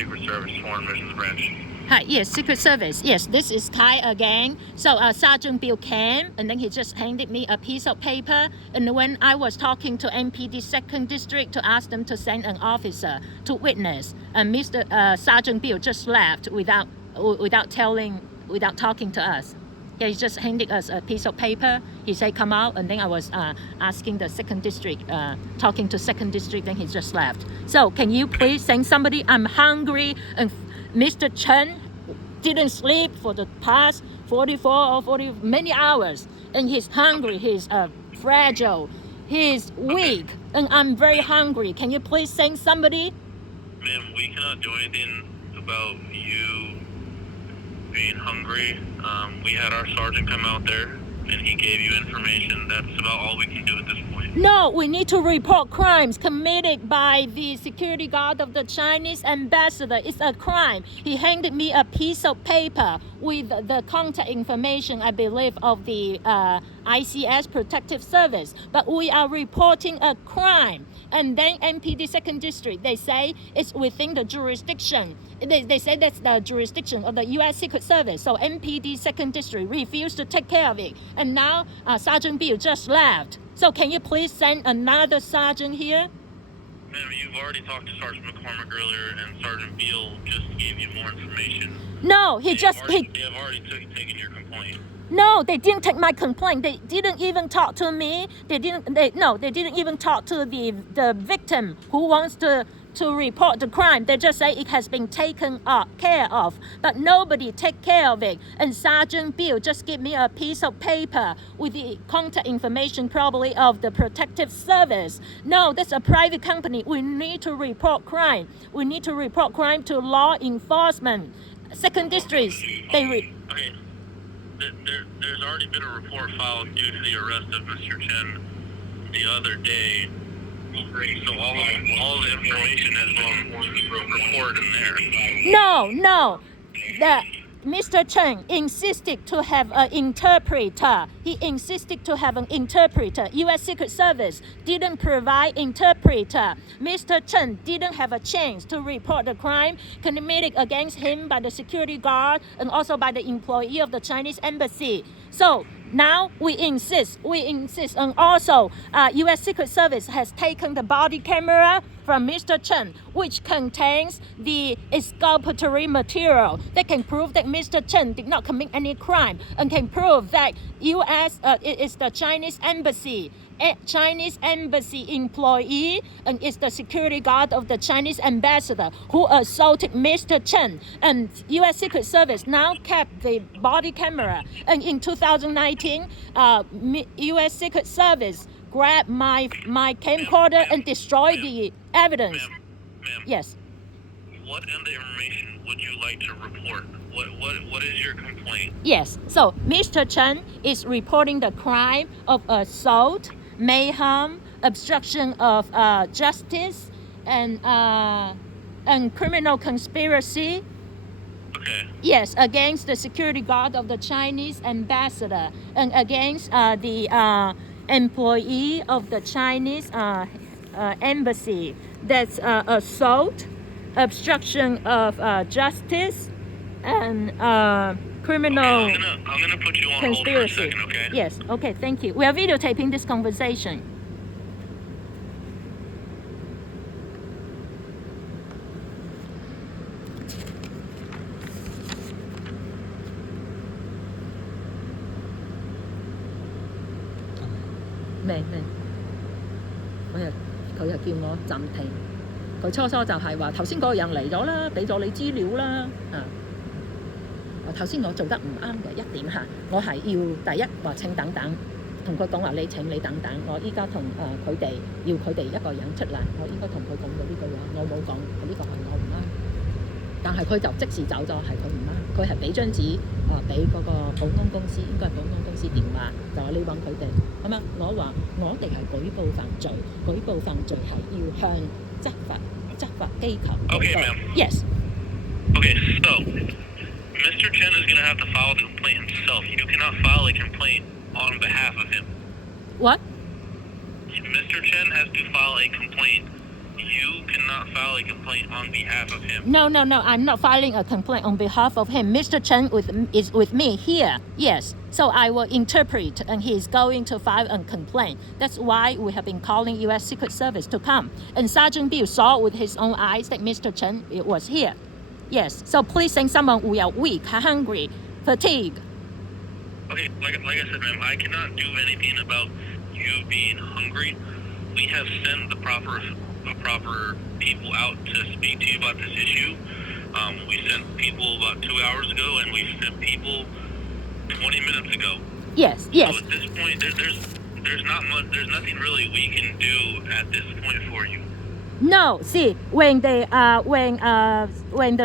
Secret Service Foreign Missions Branch. Hi, yes, Secret Service. Yes, this is Thai again. So Sergeant Bill came, and then he just handed me a piece of paper. And when I was talking to MPD 2nd District to ask them to send an officer to witness, and Sergeant Bill just left without talking to us. Yeah, he just handed us a piece of paper. He said, come out, and then I was asking the 2nd District, talking to 2nd District, then he just left. So can you please send somebody? I'm hungry, and Mr. Chen didn't sleep for the past 44 or 40 many hours, and he's hungry, he's fragile, he's weak, and I'm very hungry. Can you please send somebody? Ma'am, we cannot do anything about you being hungry. We had our sergeant come out there, and he gave you information. That's about all we can do at this point. No, we need to report crimes committed by the security guard of the Chinese ambassador. It's a crime. He handed me a piece of paper with the contact information, I believe, of the ICS Protective Service. But we are reporting a crime. And then MPD 2nd District, they say it's within the jurisdiction. They say that's the jurisdiction of the U.S. Secret Service. So MPD 2nd District refused to take care of it. And now Sergeant Bill just left. So can you please send another sergeant here? Ma'am, you've already talked to Sergeant McCormick earlier, and Sergeant Beal just gave you more information. No, They have already taken your complaint. No, they didn't take my complaint. They didn't even talk to me. They didn't even talk to the victim who wants to report the crime. They just say it has been taken care of, but nobody take care of it. And Sergeant Bill just gave me a piece of paper with the contact information probably of the Protective Service. No, that's a private company. We need to report crime. We need to report crime to law enforcement. 2nd District, Okay. There's already been a report filed due to the arrest of Mr. Chen the other day. So all the information has been reported in there. No. Mr. Chen insisted to have an interpreter. He insisted to have an interpreter. U.S. Secret Service didn't provide interpreter. Mr. Chen didn't have a chance to report the crime committed against him by the security guard and also by the employee of the Chinese embassy. So now we insist, and also U.S. Secret Service has taken the body camera from Mr. Chen, which contains the exculpatory material that can prove that Mr. Chen did not commit any crime and can prove that it is the Chinese embassy employee and is the security guard of the Chinese ambassador who assaulted Mr. Chen. And U.S. Secret Service now kept the body camera. And in 2019, U.S. Secret Service grabbed my camcorder and destroyed the evidence. Ma'am, yes. What in the information would you like to report? What is your complaint? Yes. So Mr. Chen is reporting the crime of assault, mayhem, obstruction of justice, and criminal conspiracy. Okay. Yes, against the security guard of the Chinese ambassador and against the employee of the Chinese embassy. That's assault, obstruction of justice, and criminal I'm gonna put you on conspiracy. hold for a second, okay? Yes, okay, thank you. We are videotaping this conversation.明，佢又叫我暫停。佢初就係話頭先嗰個人嚟咗啦，俾咗你資料啦，頭先我做得唔啱嘅一點嚇，我係要第一話請等等，同佢講話你請你等等，我依家同佢哋要佢哋一個人出嚟，我應該同佢講到呢句話，我冇講，呢個係我唔啱。但係佢就即時走咗，係佢唔啱，佢係俾張紙俾嗰個保安公司，應該係保安公司電話，就話你揾佢哋。咁啊，我話我哋係舉報犯罪，舉報犯罪係要向執法機構舉報。Okay, ma'am. Yes. Okay, so Mr. Chen is going to have to file the complaint himself. You cannot file a complaint on behalf of him. What? Mr. Chen has to file a complaint You cannot file a complaint on behalf of him. No, I'm not filing a complaint on behalf of him. Mr. Chen is with me here. Yes. So I will interpret, and he's going to file a complaint. That's why we have been calling U.S. Secret Service to come. And Sergeant Bill saw with his own eyes that Mr. Chen was here. Yes. So please send someone. We are weak, hungry, fatigued. Okay, like I said, ma'am, I cannot do anything about you being hungry. We have sent the proper people out to speak to you about this issue. We sent people about 2 hours ago, and we sent people 20 minutes ago. Yes. So at this point, there's not much. There's nothing really we can do at this point for you. No, see, when the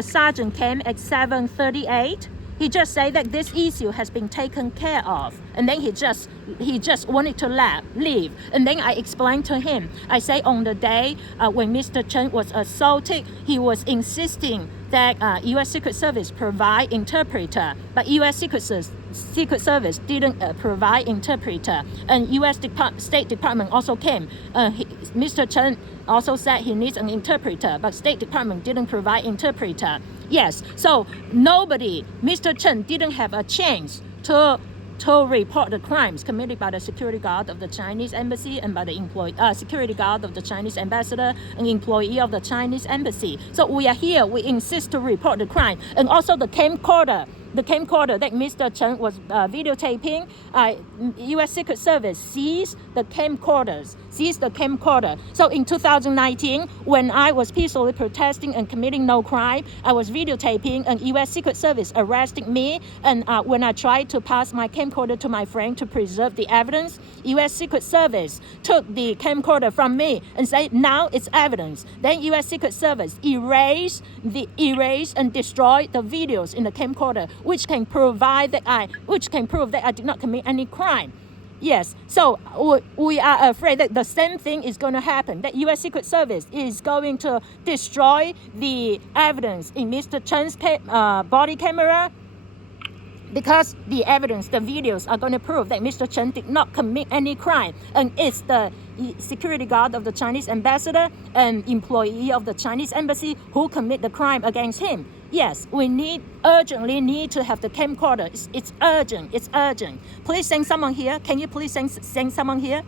sergeant came at 7:38, he just said that this issue has been taken care of, and then he just wanted to leave. And then I explained to him. I say on the day when Mr. Chen was assaulted, he was insisting that U.S. Secret Service provide interpreter, but U.S. Secret Service didn't provide interpreter, and U.S. State Department also came. Mr. Chen also said he needs an interpreter, but State Department didn't provide interpreter. Yes, so Mr. Chen didn't have a chance to report the crimes committed by the security guard of the Chinese embassy and by the security guard of the Chinese ambassador and employee of the Chinese embassy. So we are here. We insist to report the crime, and also the camcorder that Mr. Chen was videotaping. U.S. Secret Service seized the camcorder. So in 2019, when I was peacefully protesting and committing no crime, I was videotaping, and U.S. Secret Service arrested me. And when I tried to pass my camcorder to my friend to preserve the evidence, U.S. Secret Service took the camcorder from me and said, now it's evidence. Then U.S. Secret Service erased and destroyed the videos in the camcorder, which can prove that I did not commit any crime. Yes, so we are afraid that the same thing is going to happen, that U.S. Secret Service is going to destroy the evidence in Mr. Chen's body camera, because the videos are going to prove that Mr. Chen did not commit any crime, and it's the security guard of the Chinese ambassador and employee of the Chinese embassy who commit the crime against him. Yes, we urgently need to have the camcorder. It's urgent. Please send someone here. Can you please send someone here?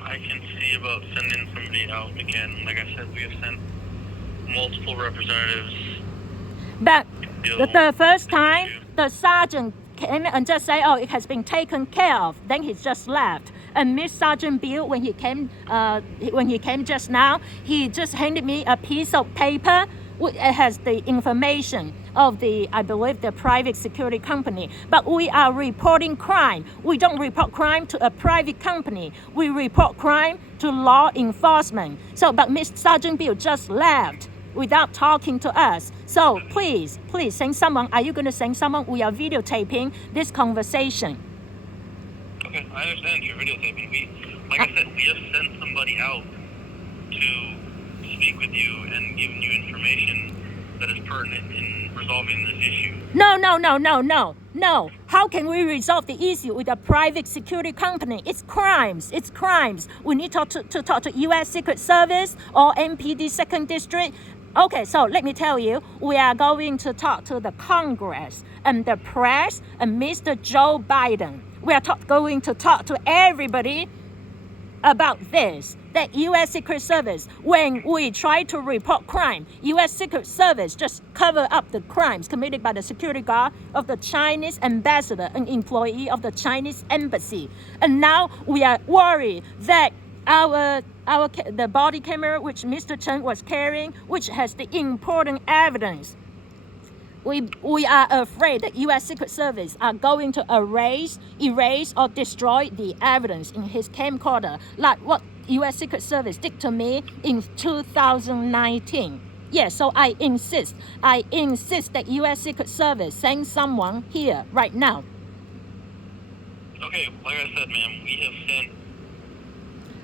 I can see about sending somebody out again. Like I said, we have sent multiple representatives. But the first time, the sergeant came and just say, "Oh, it has been taken care of." Then he just left. And Miss Sergeant Bill, when he came just now, he just handed me a piece of paper. It has the information of I believe the private security company. But we are reporting crime. We don't report crime to a private company. We report crime to law enforcement. So, but Miss Sergeant Bill just left without talking to us. So please send someone. Are you going to send someone? We are videotaping this conversation. Okay, I understand you're videotaping. Like I said, we have sent somebody out to speak with you and give you information that is pertinent in resolving this issue. No. How can we resolve the issue with a private security company? It's crimes. We need to talk to U.S. Secret Service or MPD 2nd District. Okay, so let me tell you, we are going to talk to the Congress and the press and Mr. Joe Biden. We are going to talk to everybody about this, that U.S. Secret Service, when we try to report crime, U.S. Secret Service just cover up the crimes committed by the security guard of the Chinese ambassador and employee of the Chinese embassy. And now we are worried that the body camera which Mr. Chen was carrying, which has the important evidence, we are afraid that U.S. Secret Service are going to erase or destroy the evidence in his camcorder, like what U.S. Secret Service did to me in 2019. Yes, so I insist that U.S. Secret Service send someone here right now. Okay, like I said, ma'am, we have sent.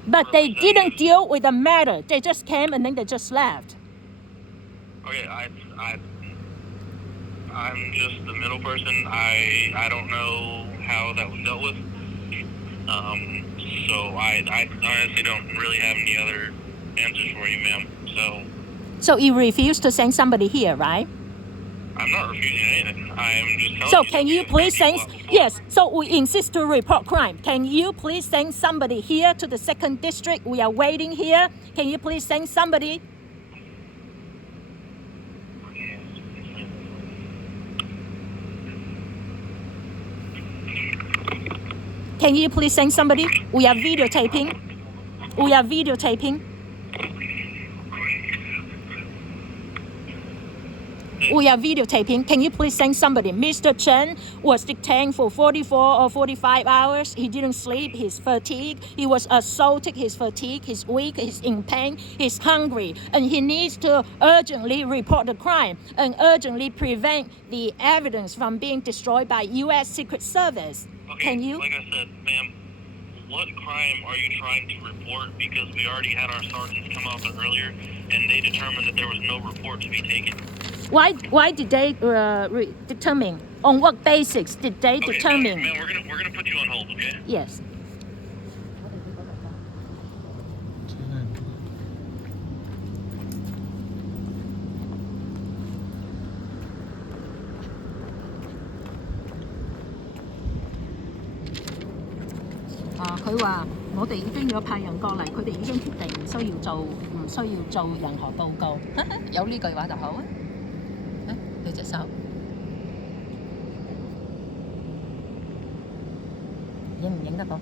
But they didn't deal with the matter. They just came and then they just left. Okay, I'm just the middle person. I don't know how that was dealt with. So I honestly don't really have any other answers for you, ma'am. So you refuse to send somebody here, right? I'm not refusing anything. I'm just telling So you. can you please send? Yes. So we insist to report crime. Can you please send somebody here to the 2nd district? We are waiting here. Can you please send somebody? Can you please send somebody? We are videotaping. We are videotaping. We are videotaping. Can you please send somebody? Mr. Chen was detained for 44 or 45 hours. He didn't sleep. He's fatigued. He was assaulted. He's fatigued. He's weak. He's in pain. He's hungry. And he needs to urgently report the crime and urgently prevent the evidence from being destroyed by U.S. Secret Service. Okay, Can you? like I said, ma'am, what crime are you trying to report? Because we already had our sergeants come out there earlier, and they determined that there was no report to be taken. Why did they determine? On what basis did they determine? Ma'am, we're gonna put you on hold, okay? Yes.佢話我哋已經有派人過嚟，佢哋已經決定唔需要做任何報告。有呢句話就好啊！你隻手影唔影得到？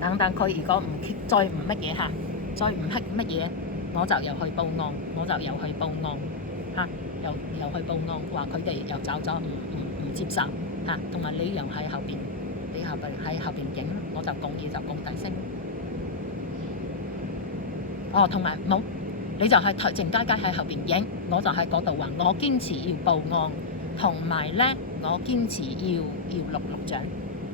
等等佢如果再唔乜嘢嚇，再唔乜嘢，我就又去報案，又去報案，話佢哋又走咗，唔接受嚇，同埋你又喺後邊，喺後邊影，我就講嘢就講大聲。哦，同埋冇，你就係靜雞喺後邊影，我就喺嗰度話我堅持要報案。同埋咧我堅持要錄像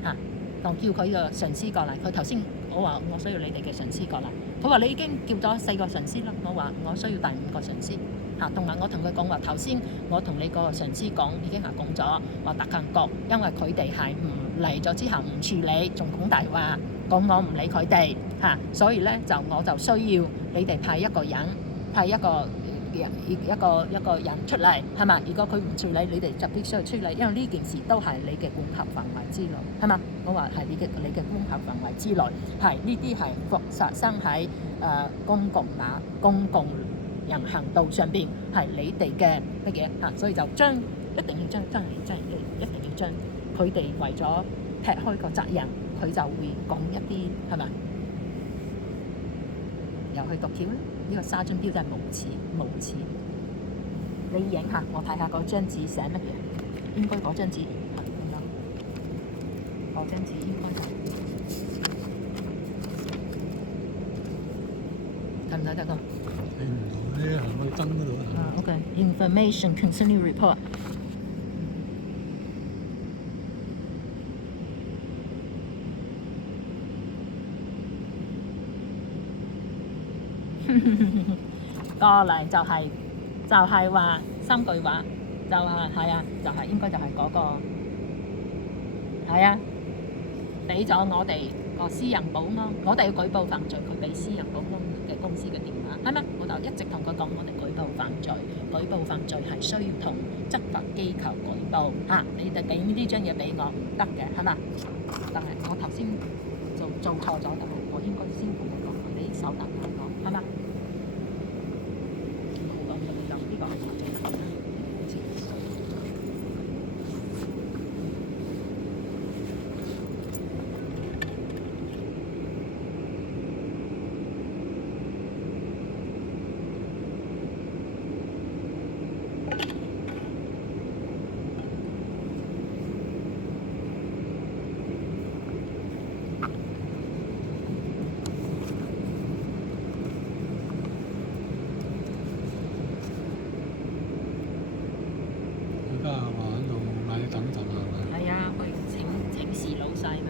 嚇，當叫佢個上司過嚟。佢頭先我話我需要你哋嘅上司過嚟，佢話你已經叫咗4個上司啦。我話我需要第5個上司嚇，同埋我同佢講話頭先我同你個上司講已經係講咗話特勤局，因為佢哋係唔嚟咗之後唔處理，仲講大話，講我唔理佢哋嚇，所以咧我就需要你哋派一個人出嚟，係嘛？如果佢唔處理，你哋就必須要處理，因為呢件事都係你嘅管轄範圍之內，係嘛？我話係你嘅管轄範圍之內，係呢啲係發生喺公共人行道上邊，係你哋嘅乜嘢嚇？所以就一定要將佢哋為咗劈開個責任，佢就會講一啲係咪？又去讀橋啦！呢個沙樽標真係無恥。你影下，我睇下嗰張紙寫乜嘢？應該嗰張紙係咁樣，嗰張紙應該睇唔睇得到？睇唔到咧，行去燈嗰度啊。OK. Information concerning report. 過嚟就係話3句話，就話係啊，就係應該就係嗰個係啊，俾咗我哋個私人保安，我哋要舉報犯罪，佢俾私人保安嘅公司嘅電話，係咪？我就一直同佢講，我哋舉報犯罪係需要同執法機構舉報嚇，你哋俾呢張嘢俾我唔得嘅，係嘛？但係我頭先就做錯咗，我應該先同佢講，你手等下我，係嘛？而家話喺度買等陣係咪？係啊，去請示老細嘛。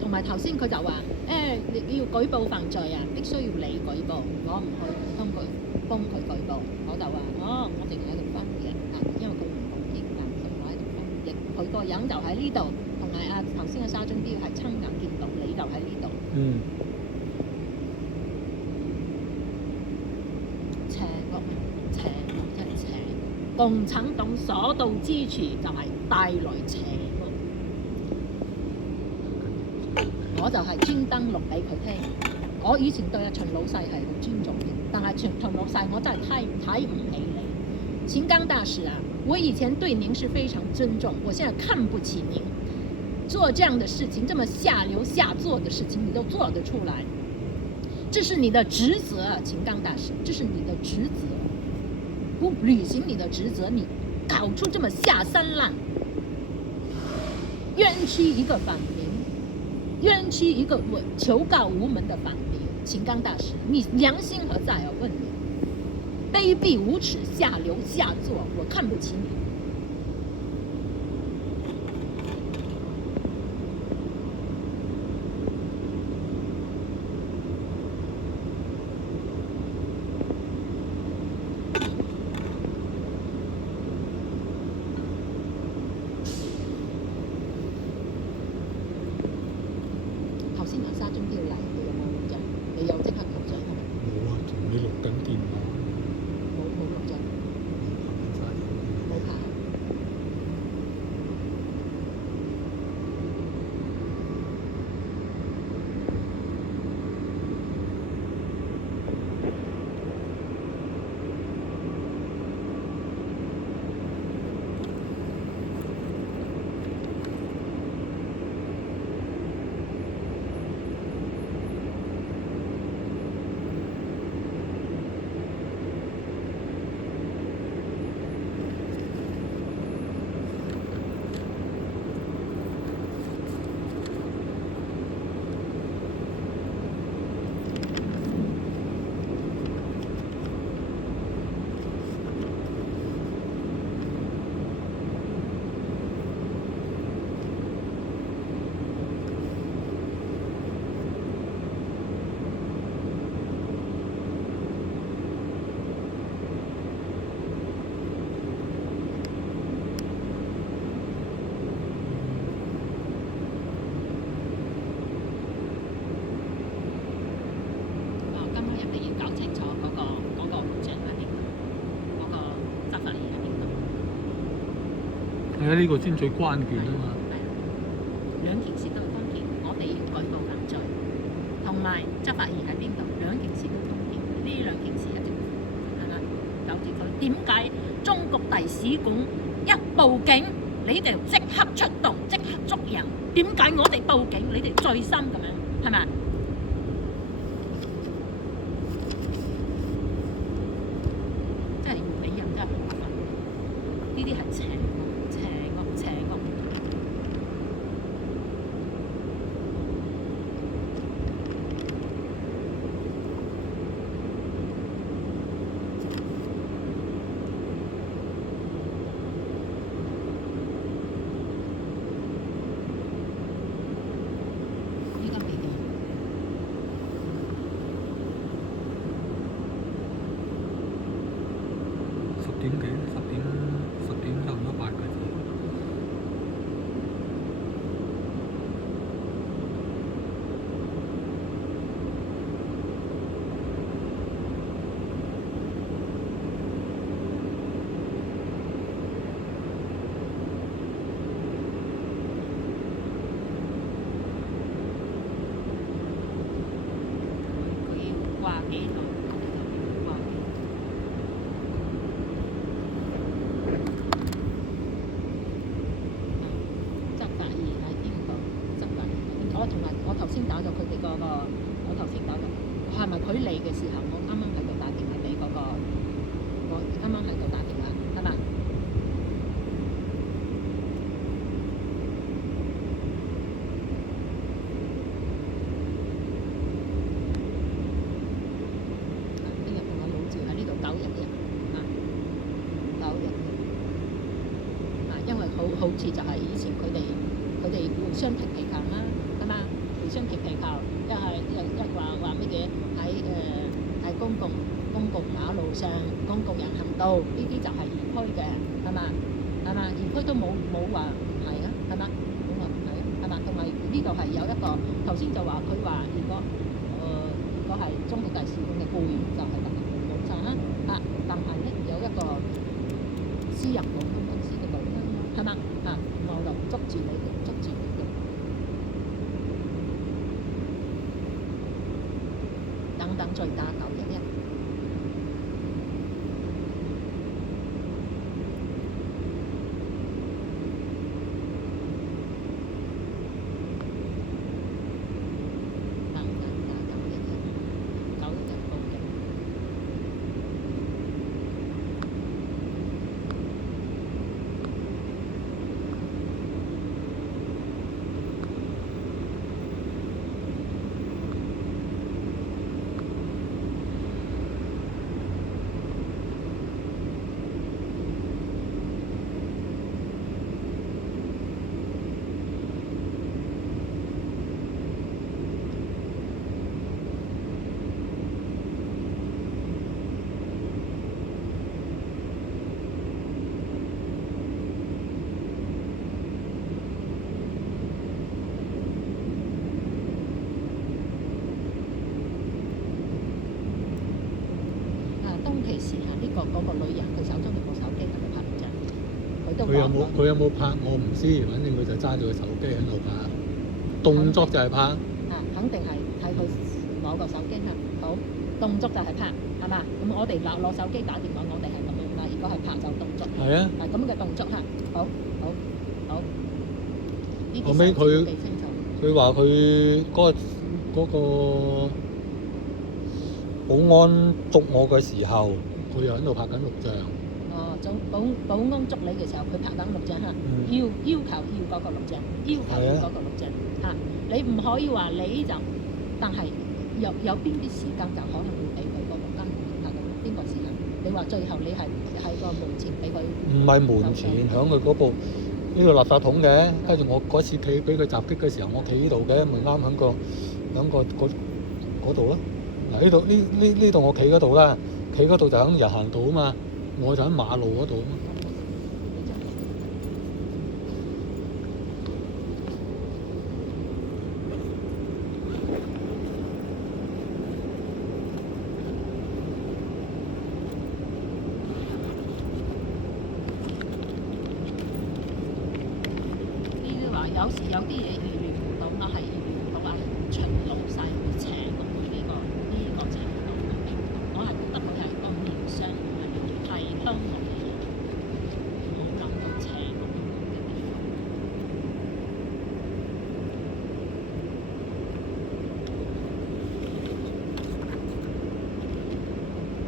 同埋頭先佢就話你要舉報犯罪啊，必須要你舉報，我唔去幫佢舉報。我就話我淨係喺度翻譯啊，因為佢唔懂英文，所以我喺度翻譯。佢個人就喺呢度，同埋頭先嘅沙樽標係親眼見到，你就喺呢度。邪惡真係邪，共產黨所到之處就係帶來邪惡。我就係專登錄俾佢聽。我以前對阿秦老細係好尊重嘅，但係秦老細我真係睇唔起你。秦剛大使啊，我以前對您是非常尊重，我現在看不起您。做這樣的事情，這麼下流下作的事情，你都做得出來，這是你的職責，秦剛大使，這是你的職責。不履行你的職責，你搞出這麼下三濫，冤屈一個反民。冤屈一個求告無門的反民，秦剛大使，你良心何在啊？問你，卑鄙無恥、下流下作，我看不起你。係啊，呢個先最關鍵啊嘛。兩件事都係關鍵，我哋要舉報犯罪，同埋執法意義喺邊度？兩件事都關鍵，呢兩件事一定係咪？糾正佢點解中國大使館一報警，你哋即刻出動，即刻捉人？點解我哋報警，你哋最深咁樣？係咪？真係要俾人真係好煩，呢啲係邪惡、邪惡、邪惡。10點差唔多8個字。佢要掛幾耐？我頭先打咗佢哋嗰個，我頭先打咗，係咪佢嚟嘅時候，我啱啱喺度打電話俾嗰個，我啱啱喺度打電話，係嘛？邊日同我老趙喺呢度9日嘅，啊9日，啊因為好似就係以前佢哋互相踢皮球啦，係嘛？互相踢皮球，一話乜嘢喺公共馬路上、公共人行道呢啲就係園區嘅，係嘛？園區都冇話唔係啊，係嘛？冇話唔係啊，係嘛？同埋呢度係有一個頭先就話佢話如果係中國大使館嘅僱員就係特別冇錯啦，但係咧有一個私人保險公司嘅保單，係嘛？我就捉住你哋。等再打911。其時嗰個女人，佢手中有部手機喺度拍張，佢有冇拍我唔知，反正佢就揸住個手機喺度拍，動作就係拍。肯定係佢攞個手機拍，好動作就係拍，係嘛？咁我哋攞手機打電話，我哋係咁樣啦。如果係拍就動作，係啊，係咁嘅動作嚇，好。後尾佢話佢嗰個保安捉我嘅時候，佢又喺度拍緊錄像。保安捉你嘅時候，佢拍緊錄像嚇，要求要嗰個錄像，要求要嗰個錄像嚇。你唔可以話你就，但係有邊啲時間就可能會俾佢嗰個跟拍到邊個時間？你話最後你係喺個門前俾佢？唔係門前，響佢嗰部呢個垃圾桶嘅。跟住我嗰次企俾佢襲擊嘅時候，我企呢度嘅，咪啱響個嗰度咯。嗱呢度我企嗰度啦，企嗰度就響人行道啊嘛，我就喺馬路嗰度啊嘛。有時有啲嘢預料唔到，我係預料唔到啊，秦老細會請佢呢個程度嘅，我係覺得佢係個面商係香港嘅人，冇諗到請咁樣嘅地方。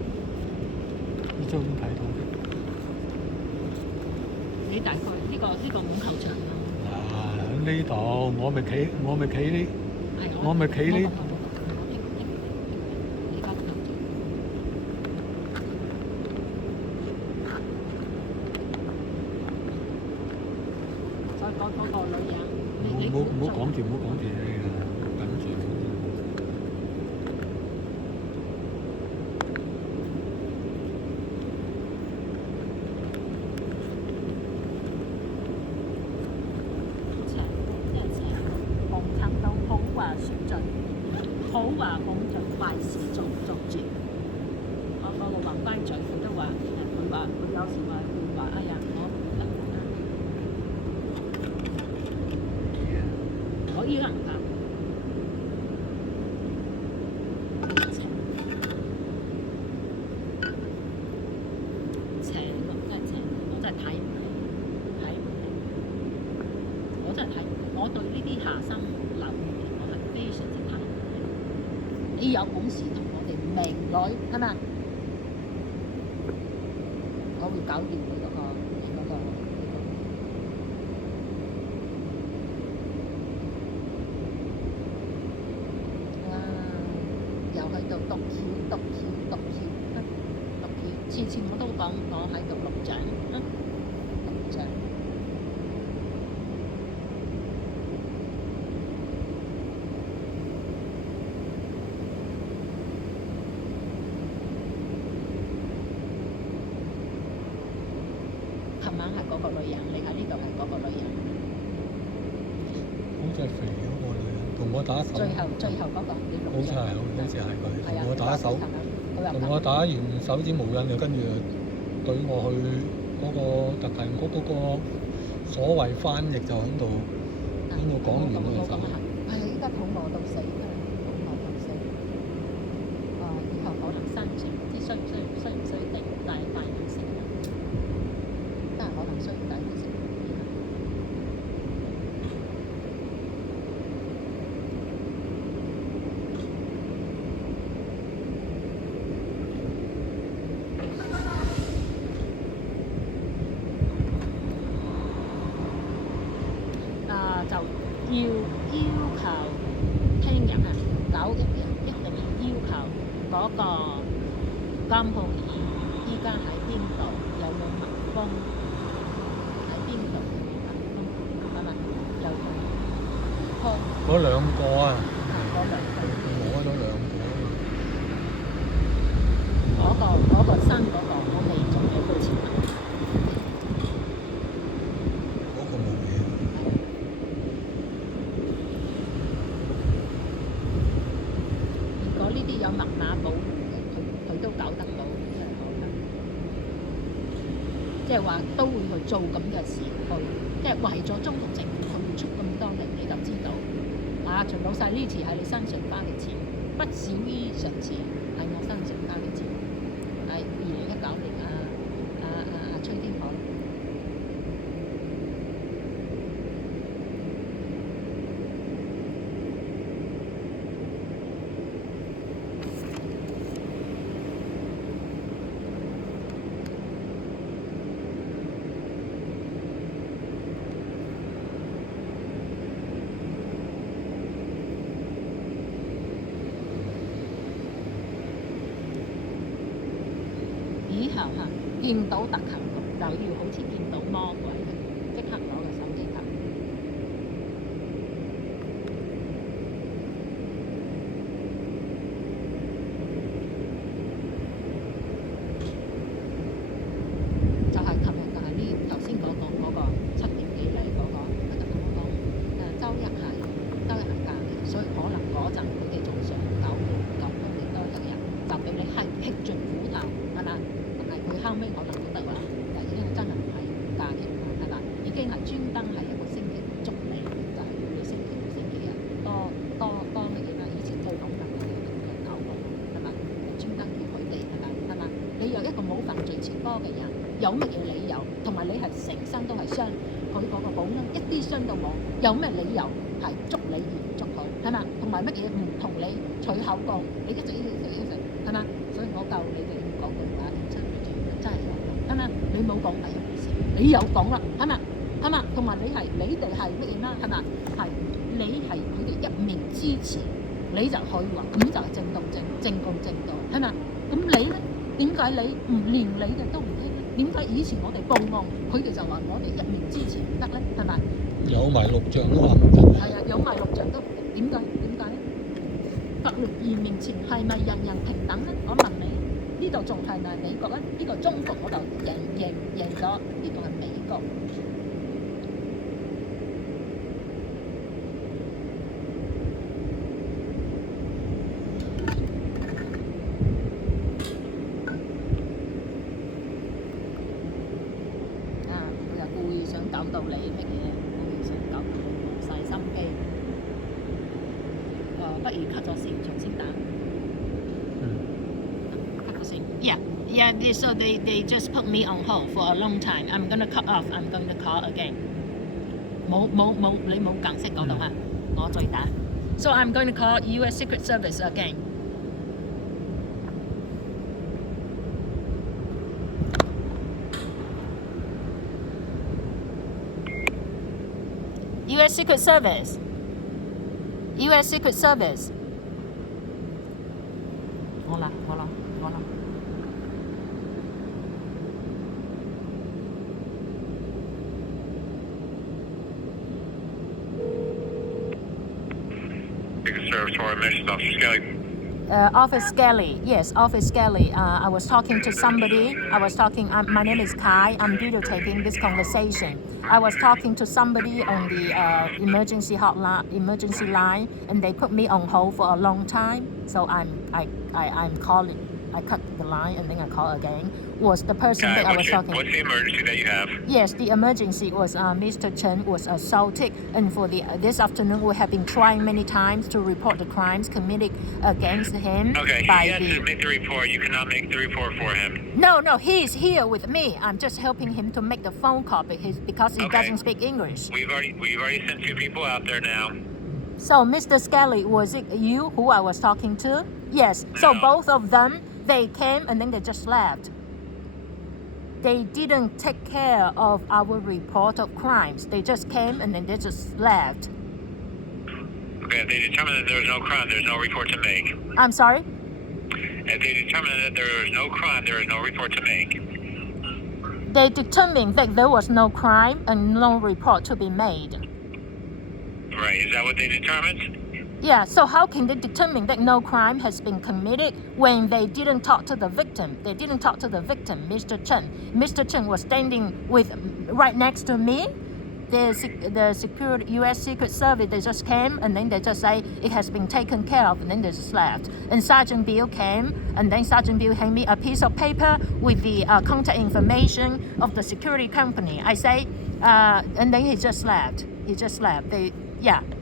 呢張睇到嘅。你大概呢個五球場啦。啊，喺呢度，我咪企呢，我咪企呢。你而家再講嗰個女人，唔好講住，緊住。好話講盡，壞事做住。我個老闆班長佢都話，佢有時會話，哎呀，我唔得啦，我依家唔得。邪咯，真係邪，我真係睇唔明，我真係睇唔明，我對呢啲下生流言，我係非常之睇唔明。你有本事同我哋明女係咪？我會搞掂你嗰個又喺度讀橋，次次我都講我喺度錄獎，錄獎。琴晚係嗰個女人，你喺呢度係嗰個女人。好似係肥嗰個女人，同我打手。最後嗰個你錄好似係佢，同我打手，同我打完手指無印嘅，跟住對我去嗰個特勤局嗰個所謂翻譯就喺度講完嗰陣。係依家肚餓到死㗎，以後可能生存唔知需唔需要帶飲食，都係可能需要帶飲食。就要求聽日9日一定要要求嗰個監控員依家喺邊度，有冇密封，喺邊度有冇密封，係咪？有冇？嗰兩個啊，嗰兩個，攞咗兩個。嗰個新嗰個，我未仲有佢錢啊。嗰個冇嘢。如果呢啲有密碼保護嘅，佢都搞得到，真係可能。即係話都會去做咁嘅事，即係為咗中國政府去出咁多力，你就知道。秦老細呢次喺你身上花嘅錢，不少於上次喺我身上花嘅錢。係2019年崔天凱。以後見到特勤局就要好似見到魔鬼，即刻攞個手機睇。就係琴日就係呢頭先講嗰個7點幾嚟嗰個，佢就同我講週日係假期，所以可能嗰陣佢哋仲想9年多一日，就俾你吃盡苦頭，係嘛？佢後尾可能覺得話，已經真係唔係假期，係嘛？已經係專你有一個冇犯罪前科嘅人，有乜嘢理由？同埋你係成身都係傷，佢嗰個保安一啲傷都冇，有咩理由係捉你而唔捉佢？係嘛？同埋乜嘢唔同你取口供？你一直係嘛？所以我教你哋講句話，真係有用，係嘛？你冇講第一回事，你有講啦，係嘛？係嘛？同埋你哋係乜嘢啦？係嘛？係你係佢哋一面之詞，你就可以話咁就係正當正共正道，係嘛？咁你咧點解你唔連你哋都唔聽咧？點解以前我哋報案，佢哋就話我哋一面之詞唔得咧？係咪？有埋錄像都話唔得。係啊，有埋錄像都唔得。點解？法律面前係咪人人平等咧？我問你，呢度仲係咪美國咧？呢個中國嗰度贏咗，呢個係美國。搞到你乜嘢？我想搞到你冇晒心機。不如 cut 咗先，重新打。cut 咗先。Yeah. So they just put me on hold for a long time. I'm gonna cut off. I'm going to call again. 冇，你冇解釋嗰度啊！我再打。So I'm going to call U.S. Secret Service again. U.S. Secret Service. U.S. Secret Service. 我啦。Secret Service, Torrey Mission, Officer Skelly. Office Skelly. Yes, Office Skelly. I was talking to somebody. My name is Kai. I'm videotaping this conversation. I was talking to somebody on the emergency line, and they put me on hold for a long time. So I'm calling. I cut the line and then I call again. Was the person that I was talking? What's the emergency that you have? Yes, the emergency was Mr. Chen was assaulted, and for this afternoon we have been trying many times to report the crimes committed against him. Okay, he has to make the report. You cannot make the report for him. No, he is here with me. I'm just helping him to make the phone call because he doesn't speak English. We've already sent 2 people out there now. So, Mr. Skelly, was it you who I was talking to? Yes. So both of them, they came and then they just left. They didn't take care of our report of crimes. They just came and then they just left. Okay, if they determine that there is no crime, there's no report to make. I'm sorry? If they determine that there is no crime, there is no report to make. They determined that there was no crime and no report to be made. Right, is that what they determined? Yeah, so how can they determine that no crime has been committed when they didn't talk to the victim? They didn't talk to the victim, Mr. Chen. Mr. Chen was standing right next to me. The security U.S. Secret Service, they just came and then they just say it has been taken care of and then they just left. And Sergeant Bill came and then Sergeant Bill handed me a piece of paper with the contact information of the security company. I say, and then he just left.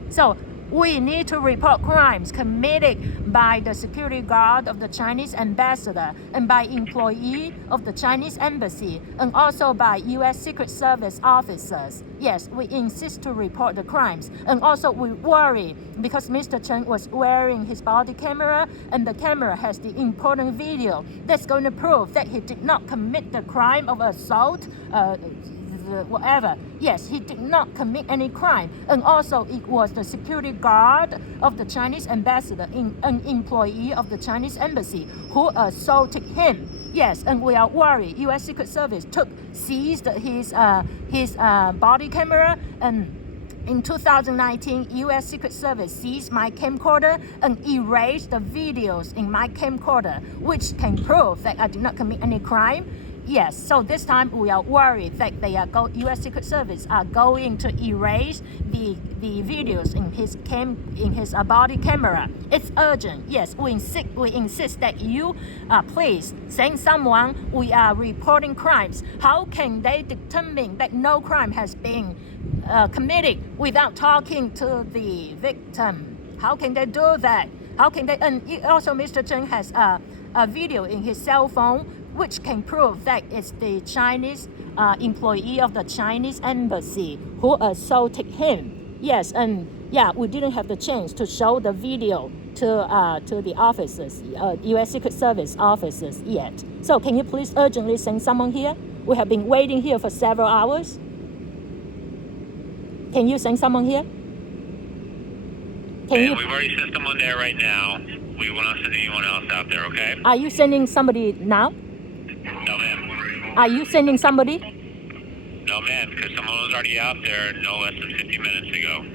So we need to report crimes committed by the security guard of the Chinese ambassador and by employee of the Chinese embassy and also by U.S. Secret Service officers. Yes, we insist to report the crimes. And also we worry because Mr. Chen was wearing his body camera and the camera has the important video that's going to prove that he did not commit the crime of assault, whatever. Yes, he did not commit any crime. And also it was the security guard of the Chinese ambassador, an employee of the Chinese embassy who assaulted him. Yes, and we are worried. U.S. Secret Service seized his body camera, and in 2019, U.S. Secret Service seized my camcorder and erased the videos in my camcorder, which can prove that I did not commit any crime. Yes, so this time we are worried that U.S. Secret Service are going to erase the videos in his body camera. It's urgent. Yes, we insist that you please send someone. We are reporting crimes. How can they determine that no crime has been committed without talking to the victim? How can they do that? How can they? And also, Mr. Chen has a video in his cell phone which can prove that it's the Chinese employee of the Chinese embassy who assaulted him. Yes, and yeah, we didn't have the chance to show the video to the officers, U.S. Secret Service officers yet. So can you please urgently send someone here? We have been waiting here for several hours. Can you send someone here? We've already sent someone there right now. We will not send anyone else out there, okay? Are you sending somebody now? No, ma'am. Are you sending somebody? No, ma'am, because someone was already out there no less than 50 minutes ago.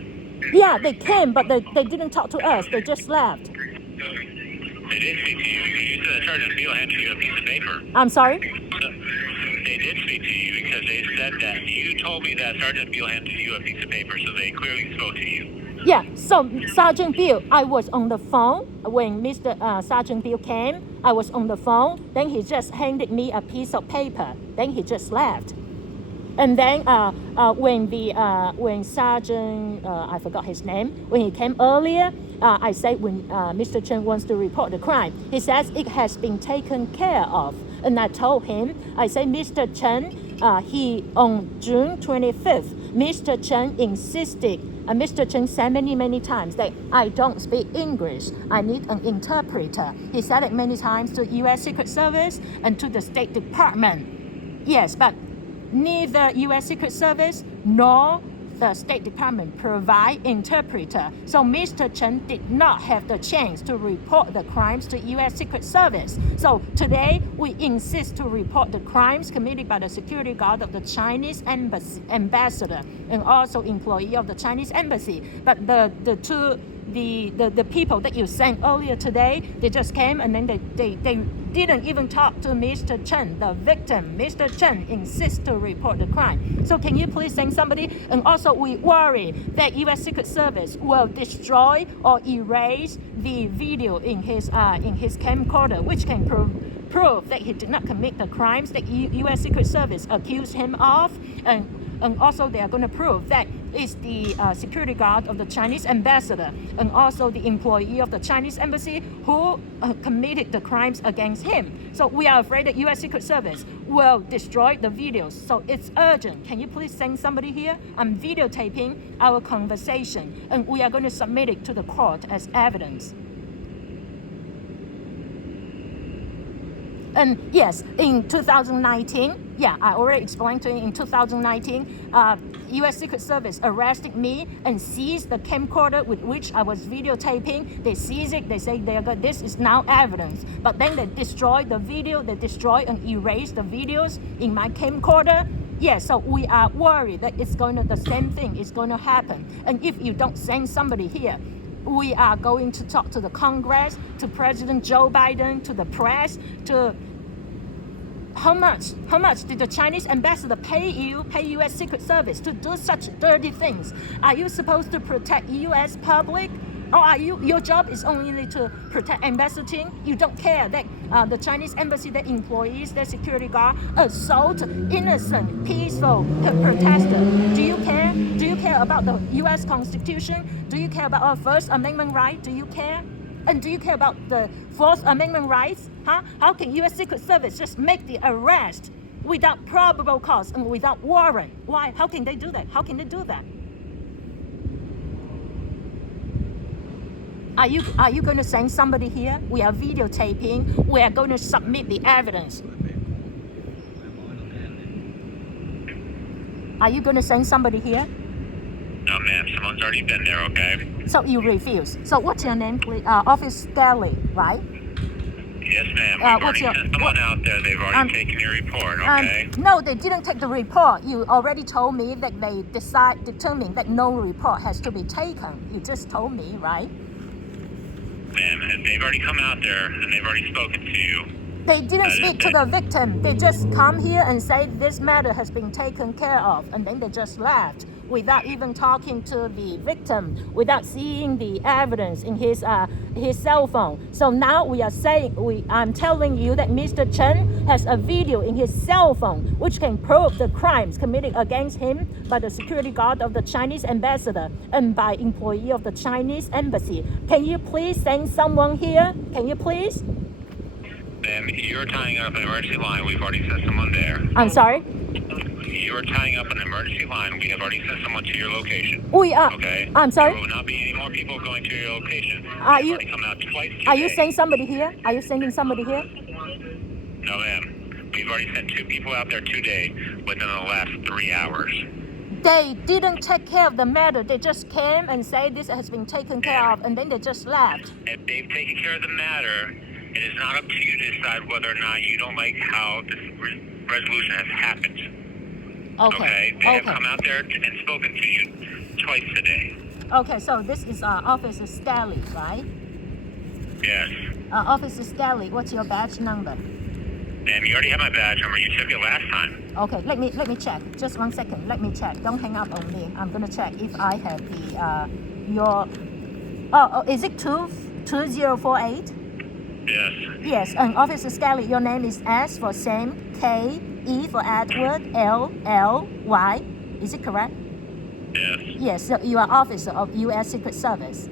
Yeah, they came, but they didn't talk to us. They just left. They did speak to you because you said Sergeant Beale handed you a piece of paper. I'm sorry? They did speak to you because they said that you told me that Sergeant Beale handed you a piece of paper, so they clearly spoke to you. Yeah, so Sergeant Beale, I was on the phone when Mr. Sergeant Beale came. I was on the phone. Then he just handed me a piece of paper. Then he just left. And then when Sergeant, I forgot his name, when he came earlier, I said when Mr. Chen wants to report the crime, he says it has been taken care of. And I told him, I said, Mr. Chen, he on June 25th, Mr. Chen insisted, Mr. Chen said many times that I don't speak English. I need an interpreter. He said it many times to U.S. Secret Service and to the State Department. Yes, but neither U.S. Secret Service nor the State Department provide interpreter. So Mr. Chen did not have the chance to report the crimes to U.S. Secret Service. So today we insist to report the crimes committed by the security guard of the Chinese ambassador and also employee of the Chinese embassy. But the people that you sent earlier today, they just came and then they didn't even talk to Mr. Chen, the victim. Mr. Chen insists to report the crime. So can you please send somebody? And also we worry that U.S. Secret Service will destroy or erase the video in his camcorder, which can prove that he did not commit the crimes that U.S. Secret Service accused him of. And also they are going to prove that it's the security guard of the Chinese ambassador and also the employee of the Chinese embassy who committed the crimes against him. So we are afraid that U.S. Secret Service will destroy the videos. So it's urgent. Can you please send somebody here? I'm videotaping our conversation and we are going to submit it to the court as evidence. And yes, in 2019, yeah, I already explained to you, in 2019, U.S. Secret Service arrested me and seized the camcorder with which I was videotaping. They seized it, they say this is now evidence. But then they destroyed the video, they destroy and erase the videos in my camcorder. Yeah, so we are worried that the same thing is going to happen. And if you don't send somebody here, we are going to talk to the Congress, to President Joe Biden, to the press, to how much did the Chinese ambassador pay U.S. Secret Service to do such dirty things? Are you supposed to protect U.S. public? Or are your job is only to protect embassy? You don't care that the Chinese embassy, their employees, their security guard assault innocent, peaceful protesters. Do you care? Do you care about the U.S. Constitution? Do you care about our First Amendment right? Do you care? And do you care about the Fourth Amendment rights? Huh? How can U.S. Secret Service just make the arrest without probable cause and without warrant? Why? How can they do that? How can they do that? Are you going to send somebody here? We are videotaping. We are going to submit the evidence. Are you going to send somebody here? No, ma'am. Someone's already been there, okay? So you refuse. So what's your name, please? Office Stanley, right? Yes, ma'am. We've already sent someone out there. They've already taken your report, okay? No, they didn't take the report. You already told me that they determined that no report has to be taken. You just told me, right? Ma'am, they've already come out there and they've already spoken to you. They didn't speak to the victim. They just come here and say this matter has been taken care of, and then they just left without even talking to the victim, without seeing the evidence in his cell phone. So now I'm telling you that Mr. Chen has a video in his cell phone which can prove the crimes committed against him by the security guard of the Chinese ambassador and by employee of the Chinese embassy. Can you please send someone here? Can you please? Ma'am, you're tying up an emergency line. We've already sent someone there. I'm sorry. You're tying up an emergency line. We have already sent someone to your location. We are. Okay. I'm sorry. There will not be any more people going to your location. Are They've you- already come out twice today. Are you sending somebody here? Are you sending somebody here? No, ma'am. We've already sent 2 people out there today within the last 3 hours. They didn't take care of the matter. They just came and said this has been taken care of, and then they just left. If they've taken care of the matter, it is not up to you to decide whether or not you don't like how this resolution has happened. Okay. They have come out there and spoken to you twice today. Okay, so this is Officer Staley, right? Yes. Officer Staley, what's your badge number? Ma'am, you already have my badge number. You took it last time. Okay, let me check. Just 1 second. Let me check. Don't hang up on me. I'm gonna check if I have the your. Oh, is it 2048? Yes. Yes. And Officer Staley, your name is S for Sam, K, E for Edward, L, L, Y. Is it correct? Yes. Yes. So you are officer of U.S. Secret Service.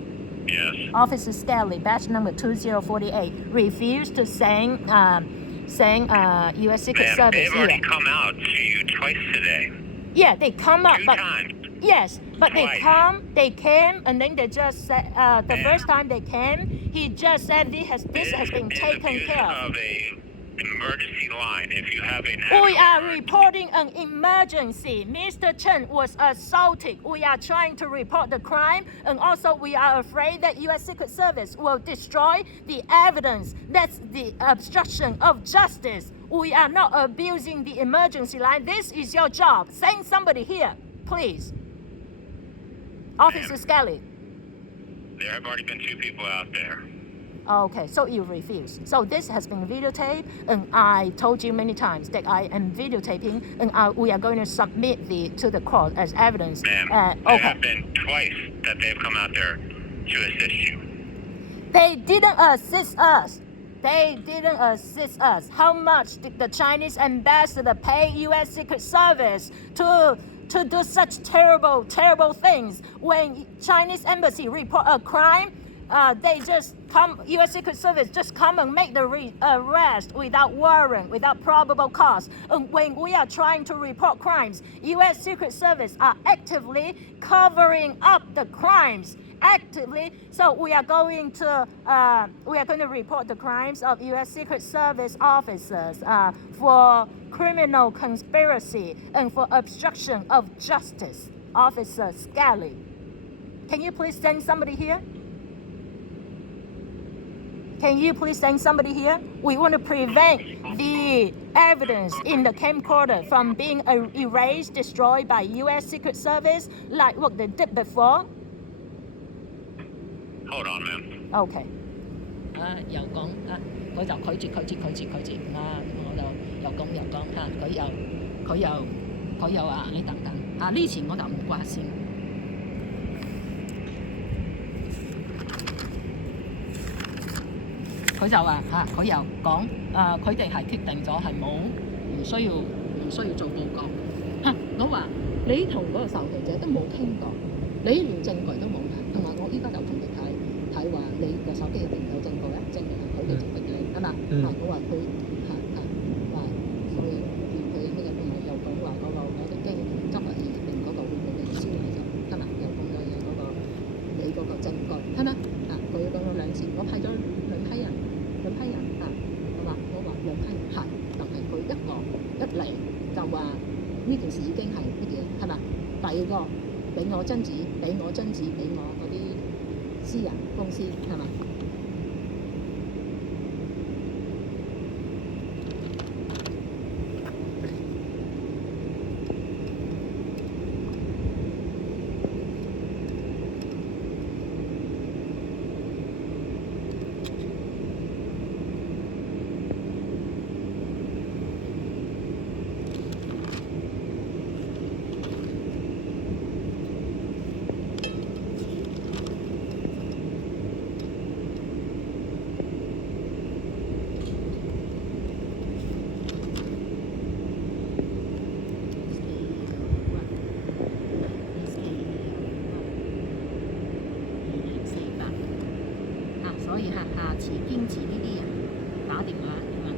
Yes. Officer Staley, badge number 2048, refused to saying U.S. Secret Ma'am, Service they've already here. come out to you twice today. Yeah, they come up, 2 but times. yes, but Twice. they came, and then they just said the Ma'am. first time they came, he just said this has been taken abuse care of. of a emergency line. If you have a We national are emergency. reporting an emergency. Mr. Chen was assaulted. We are trying to report the crime, and also we are afraid that U.S. Secret Service will destroy the evidence. That's the obstruction of justice. We are not abusing the emergency line. This is your job. Send somebody here, please. Officer Scully. There have already been 2 people out there. Okay, so you refuse. So this has been videotaped, and I told you many times that I am videotaping, and we are going to submit to the court as evidence. Ma'am, there Okay. have been twice that they've come out there to assist you. They didn't assist us. They didn't assist us. How much did the Chinese ambassador pay U.S. Secret Service to do such terrible, terrible things? When Chinese embassy report a crime, they just come, U.S. Secret Service just come and make the arrest without warrant, without probable cause. And when we are trying to report crimes, U.S. Secret Service are actively covering up the crimes. Actively, so we are going to report the crimes of U.S. Secret Service officers for criminal conspiracy and for obstruction of justice. Officer Scully, can you please send somebody here? Can you please send somebody here? We want to prevent the evidence in the camcorder from being erased, destroyed by U.S. Secret Service, like what they did before. Hold on, ma'am. OK。又講佢就拒絕，我就又講佢又話你等等呢次我就唔掛線。佢就話佢又講佢哋係決定咗係唔需要做報告。我話你同嗰個受害者都冇傾過，你連證據都冇睇，同埋我依家就同你睇話你個手機入邊有證據啊，證明係佢哋證明嘅係嘛？我話佢話所以見佢乜嘢，同埋又講話嗰個我哋經執法員入邊嗰個會俾你燒埋咗係嘛？又講咗嘢嗰個你嗰個證據係嘛？佢講咗2次，我派咗兩批人我話兩批人係，但係佢一嚟就話呢件事已經係乜嘢係嘛？第二個俾我真紙，俾我嗰啲私人公司係嘛？所以下次堅持呢啲人打電話點啊？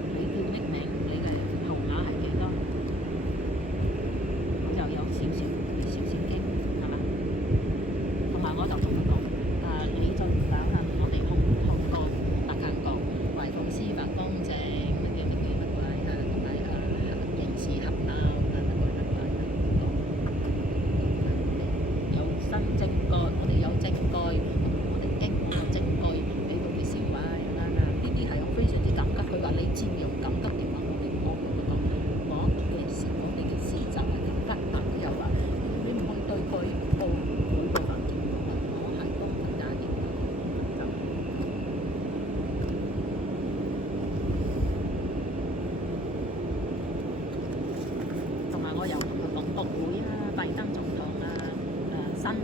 聞，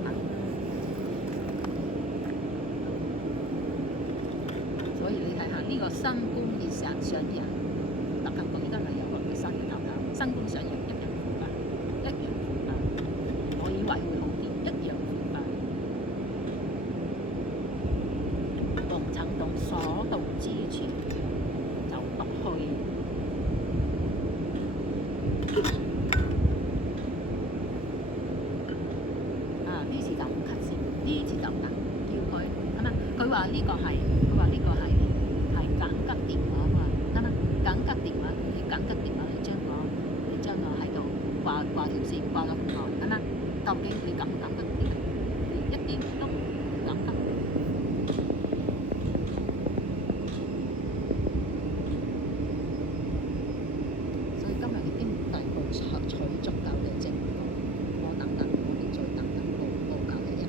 所以你睇下呢個新官熱上任，特勤局而家係有個新嘅頭頭，新官上任一樣腐敗，一樣腐敗。我以為會好啲，一樣腐敗。黃橙洞所到之處就不去。呢次就唔咳先，呢次就唔咳，叫佢係咪？佢話呢個係緊急電話嘛，係咪？緊急電話，你緊急電話你將我喺度掛條線掛咗咁耐，係咪？究竟你緊唔緊急？一啲都唔緊急。所以今日已經第步取足夠嘅證據，我哋再等等報911，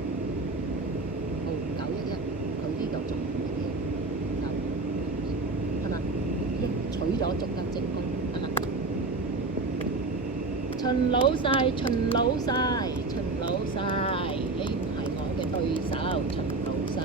報911，佢呢度仲唔乜嘢？係咪？取咗足夠證據，係咪？秦老細，你唔係我嘅對手，秦老細。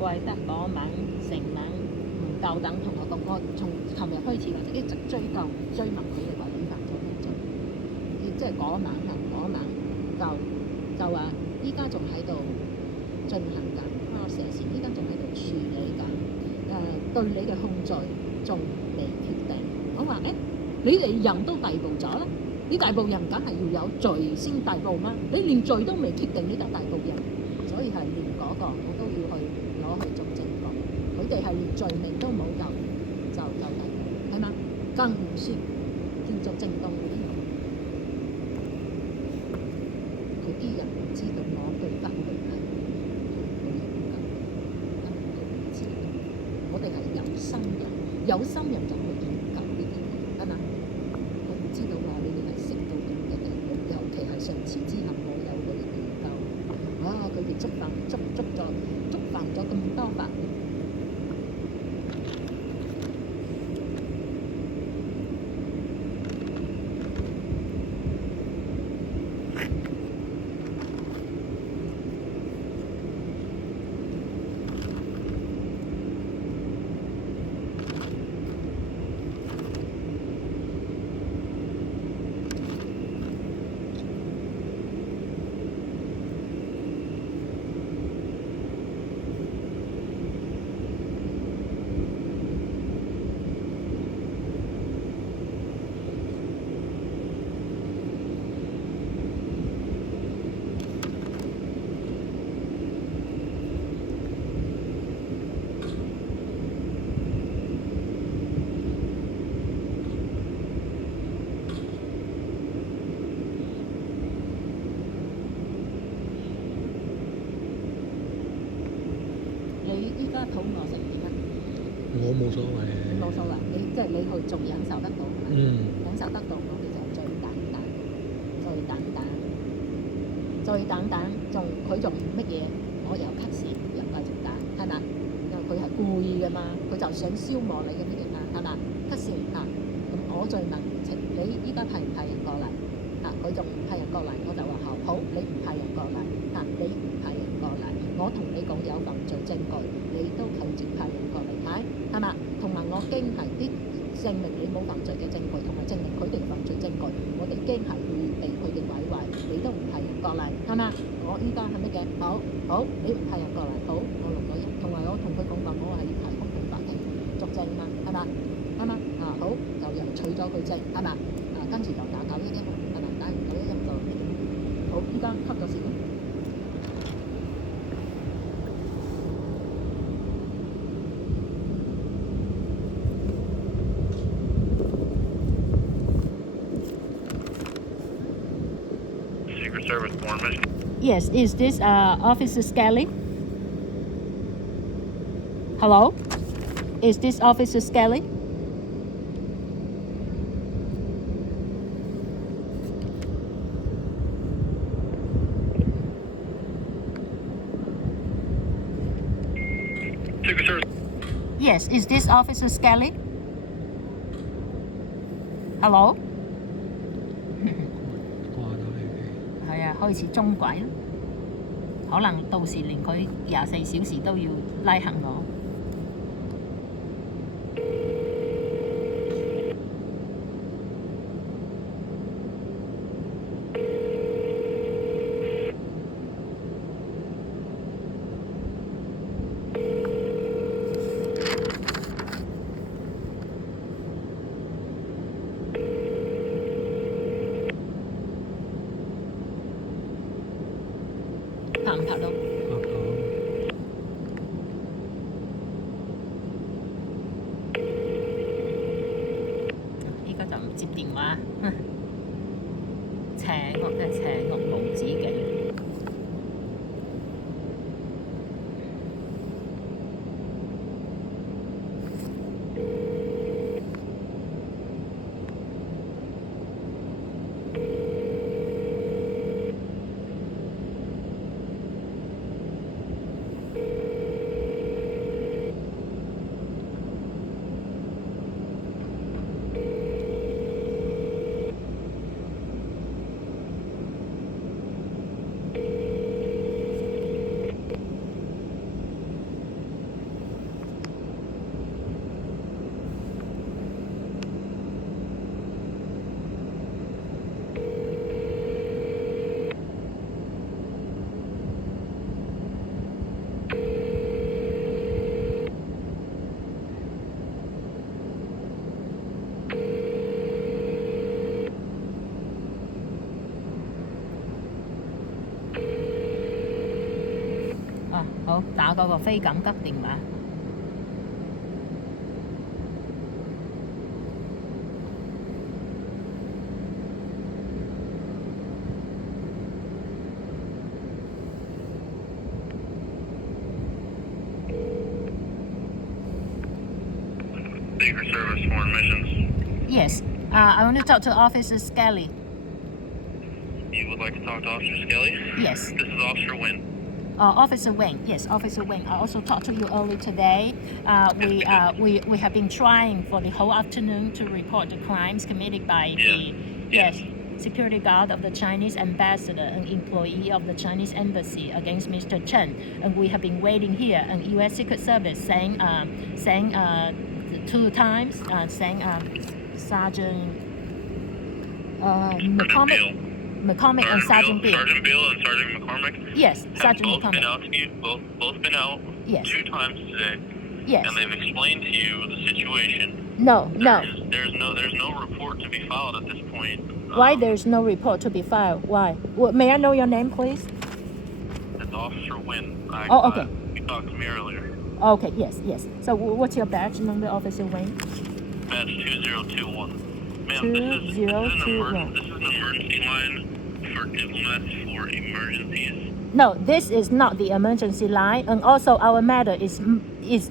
怪得嗰晚成晚唔夠膽同我講，我從琴日開始我就一直追問佢哋話你犯咗咩罪，即係嗰晚就話依家仲喺度進行緊，蛇線依家仲喺度處理緊，對你嘅控罪仲未決定。我話你哋人都逮捕咗啦，你逮捕人梗係要有罪先逮捕嗎？你連罪都未決定，你就逮捕人，所以係連嗰個我都要去攞去做證據。佢哋係連罪名都冇就逮捕，係嘛？更唔算叫做正當嘅呢個。佢啲人唔知道我對法律係好嚴格，根本佢唔知道。我哋係有心人就會研究呢啲嘢，係嘛？佢唔知道話你哋係識到咁嘅地步，尤其係上次之後我有去研究，佢哋觸犯咗咁多法律。家肚餓食點啊？我冇所謂。冇所謂，你即係你去仲忍受得到，忍受得到，我哋就再等等，仲佢仲乜嘢？我又咳嗽，又繼續打，係嘛？因為佢係故意嘅嘛，佢就想消磨你嘅呢啲嘛，係嘛？咳嗽啊，咁我再問你依家派唔派人過嚟？佢仲唔派人過嚟，我就話好，你唔派人過嚟，你唔派人過嚟，我同你講有犯罪證據，你都拒絕派人過嚟睇，係嘛？同埋我驚係啲證明你冇犯罪嘅證據，同埋證明佢哋犯罪證據，我哋驚係會被佢哋毀壞，你都唔派人過嚟，係嘛？我依家係乜嘅？好，你唔派人過嚟，好，我錄咗音，同埋我同佢講話，我係要提供同法庭作證嘛，係嘛？啱嘛？好，就又取咗佢證，係嘛？跟住就打911，係嘛？打完911就好，依家吸咗線。Secret Service Foreign Mission. Yes, is this Officer Skelly? Hello? Is this Officer Skelly? Secret Service. Yes, is this Officer Skelly? Hello? 係啊，開始中軌啦，可能到時連佢24小時都要拉行我。拍唔拍到？依家就唔接電話，邪惡嘅邪惡無止境。好，打嗰個非緊急電話。Secret Service Foreign Missions. Yes, I want to talk to Officer Skelly. You would like to talk to Officer Skelly? Yes. This is Officer Wynn. Officer Wing, yes, Officer Wing. I also talked to you earlier today. We have been trying for the whole afternoon to report the crimes committed by the security guard of the Chinese ambassador, an employee of the Chinese embassy, against Mr. Chen. And we have been waiting here, and U.S. Secret Service saying 2 times, saying Sergeant McCormick and Sergeant Beale. Sergeant Beale and Sergeant McCormick. Yes, Sergeant both McCormick. Been out to you. Both been out. Yes. 2 times today. Yes. And they've explained to you the situation. No. There's no report to be filed at this point. Why there's no report to be filed? Why? May I know your name, please? It's Officer Wynn. Okay. You talked to me earlier. Okay, yes. So what's your badge number, Officer Wayne? Badge 2021. Ma'am, 2021. this is an emergency line for diplomats for emergencies. No, this is not the emergency line, and also our matter is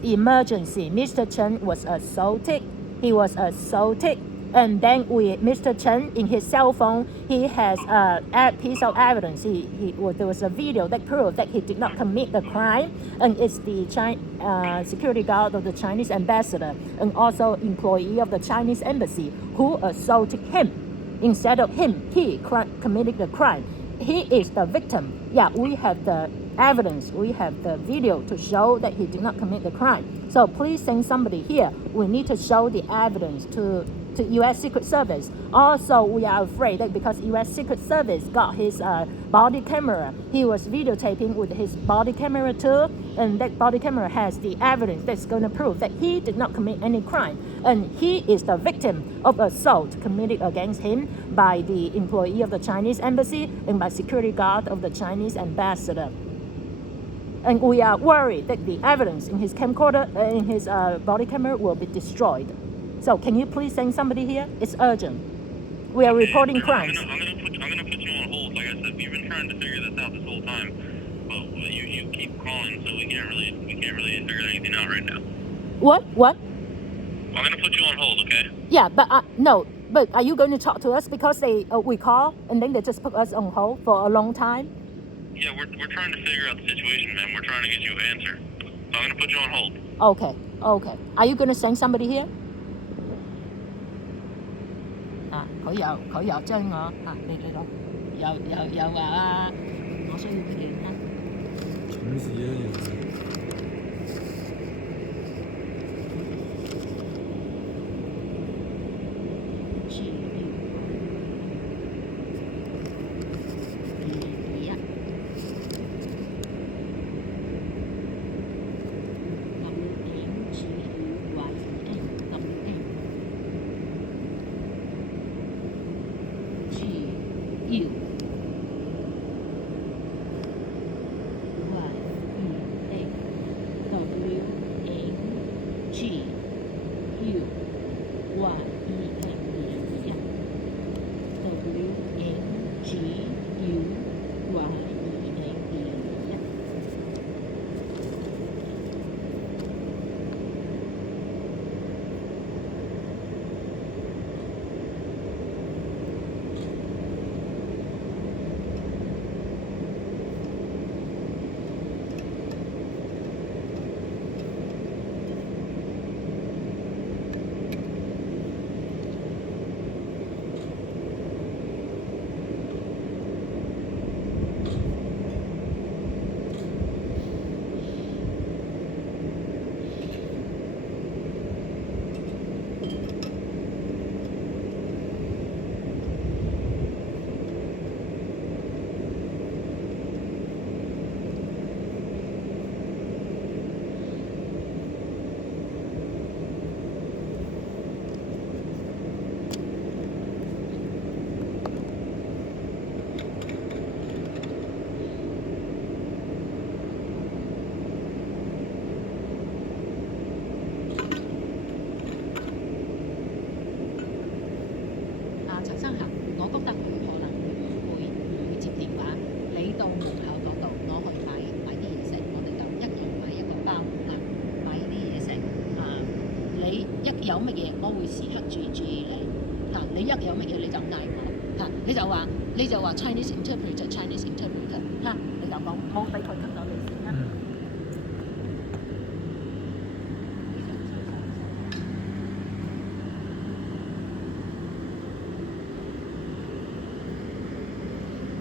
emergency. Mr. Chen was assaulted. He was assaulted, and then Mr. Chen in his cell phone, he has a piece of evidence. There was a video that proved that he did not commit the crime, and it's the security guard of the Chinese ambassador, and also employee of the Chinese embassy who assaulted him. Instead of him, he committed the crime. He is the victim. Yeah, we have the evidence, we have the video to show that he did not commit the crime. So please send somebody here. We need to show the evidence to U.S. Secret Service. Also, we are afraid that because U.S. Secret Service got his body camera, he was videotaping with his body camera too, and that body camera has the evidence that's going to prove that he did not commit any crime, and he is the victim of assault committed against him by the employee of the Chinese embassy and by security guard of the Chinese ambassador. And we are worried that the evidence in his camcorder, in his body camera will be destroyed. So can you please send somebody here? It's urgent. We are reporting crimes. I'm gonna put you on hold. Like I said, we've been trying to figure this out this whole time, but you keep calling, so we can't really figure anything out right now. What? I'm gonna put you on hold, okay? Yeah, but no. But are you going to talk to us because we call and then they just put us on hold for a long time? Yeah, we're trying to figure out the situation, man. We're trying to get you an answer. So I'm gonna put you on hold. Okay. Are you going to send somebody here? 佢又將我你講又話我需要錢啦。蠢事啊！有乜嘢我會時刻注意你你一有乜嘢你就嗌我你就話 Chinese interpreter 你就講唔好俾佢吸到你先啦。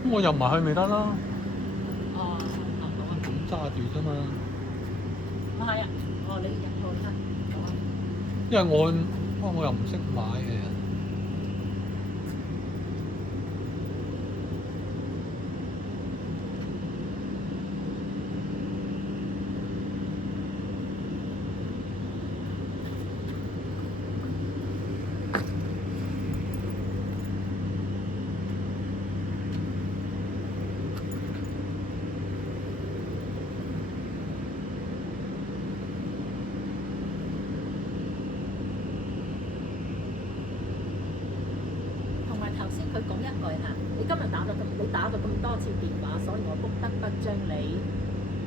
咁我入埋去咪得啦。咁揸住啫嘛。係啊，你入去啦。因為我又唔識買嘅。佢講一句嚇，你今日打咗咁多次電話，所以我不得不將你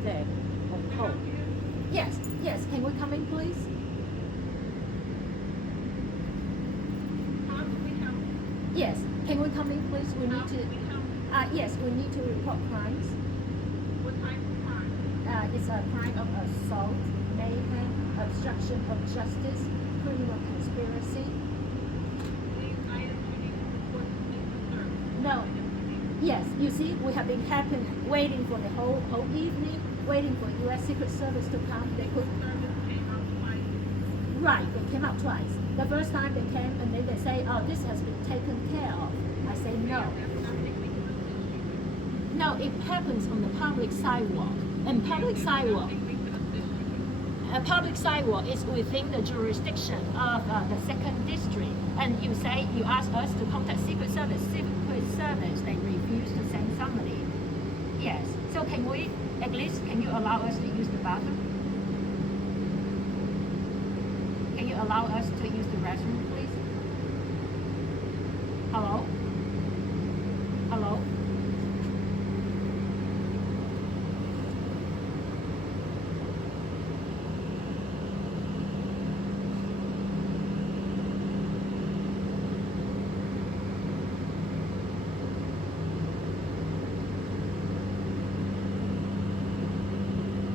即係控告。Yes, yes. Can we come in, please? Yes. Can we come in, please? We need to. Yes, we need to report crimes. What type of crime? It's a crime of assault, mayhem, obstruction of justice, criminal conspiracy. These items you need to report to police service. No. Yes, you see, we have been waiting for the whole evening, waiting for U.S. Secret Service to come. They could. Service came out twice. Right, they came out twice. The first time they came and then they say, oh, this has been taken care of. I say no. That's nothing we can assist you with. No, it happens on the public sidewalk. And public sidewalk. Nothing we can assist you with. A public sidewalk is within the jurisdiction of the second district. And you ask us to contact Secret Service. Secret Service, they refuse to send somebody. Yes. So can you allow us to use the bathroom? Can you allow us to use the restroom, please? Hello? Hello?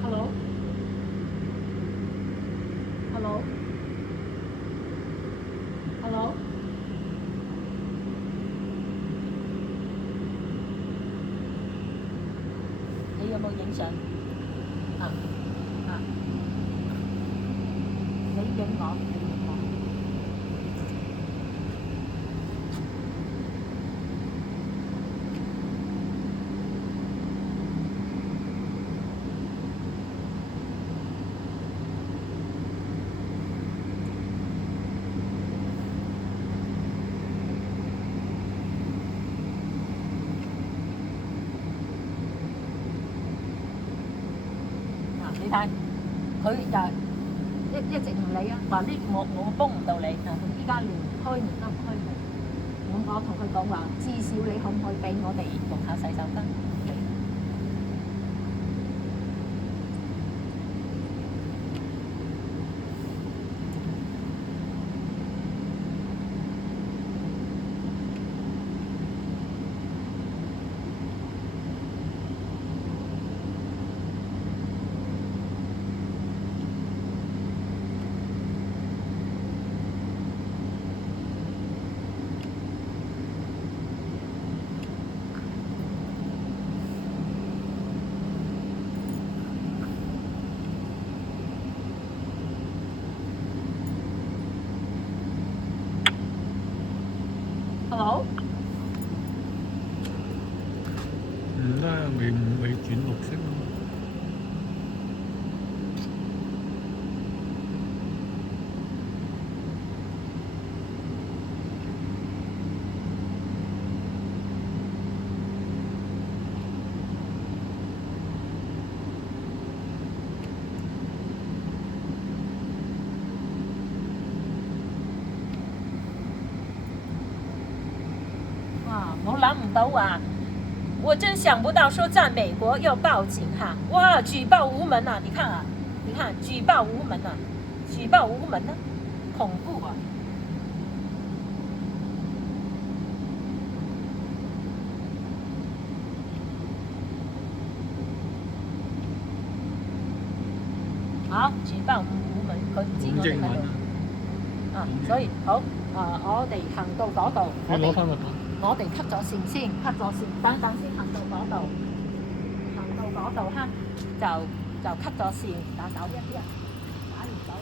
Hello? Hello? Hello?你有冇影相？你影我，你影我。你睇，佢就一直唔理啊，話呢我幫唔到你，依家連開門都唔開門。咁我同佢講話，至少你可唔可以俾我哋用下洗手間？Hello？唔得，未轉綠色咯。我諗唔到啊！我真想不到說在美國要報警哈！哇，舉報無門啊！你看啊，你看舉報無門啊，舉報無門啊，恐怖啊！好，舉報無門，佢唔知我哋喺度。所以好我哋行到嗰度，你攞翻個袋。我哋 cut 咗線先 ，cut 咗線，等先行到嗰度，就 cut 咗線，打911，打完911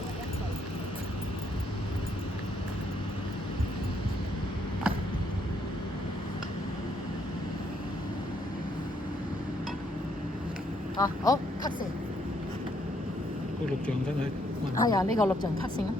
就。好 cut 線。個錄像真係。哎呀，呢個錄像 cut 線啊！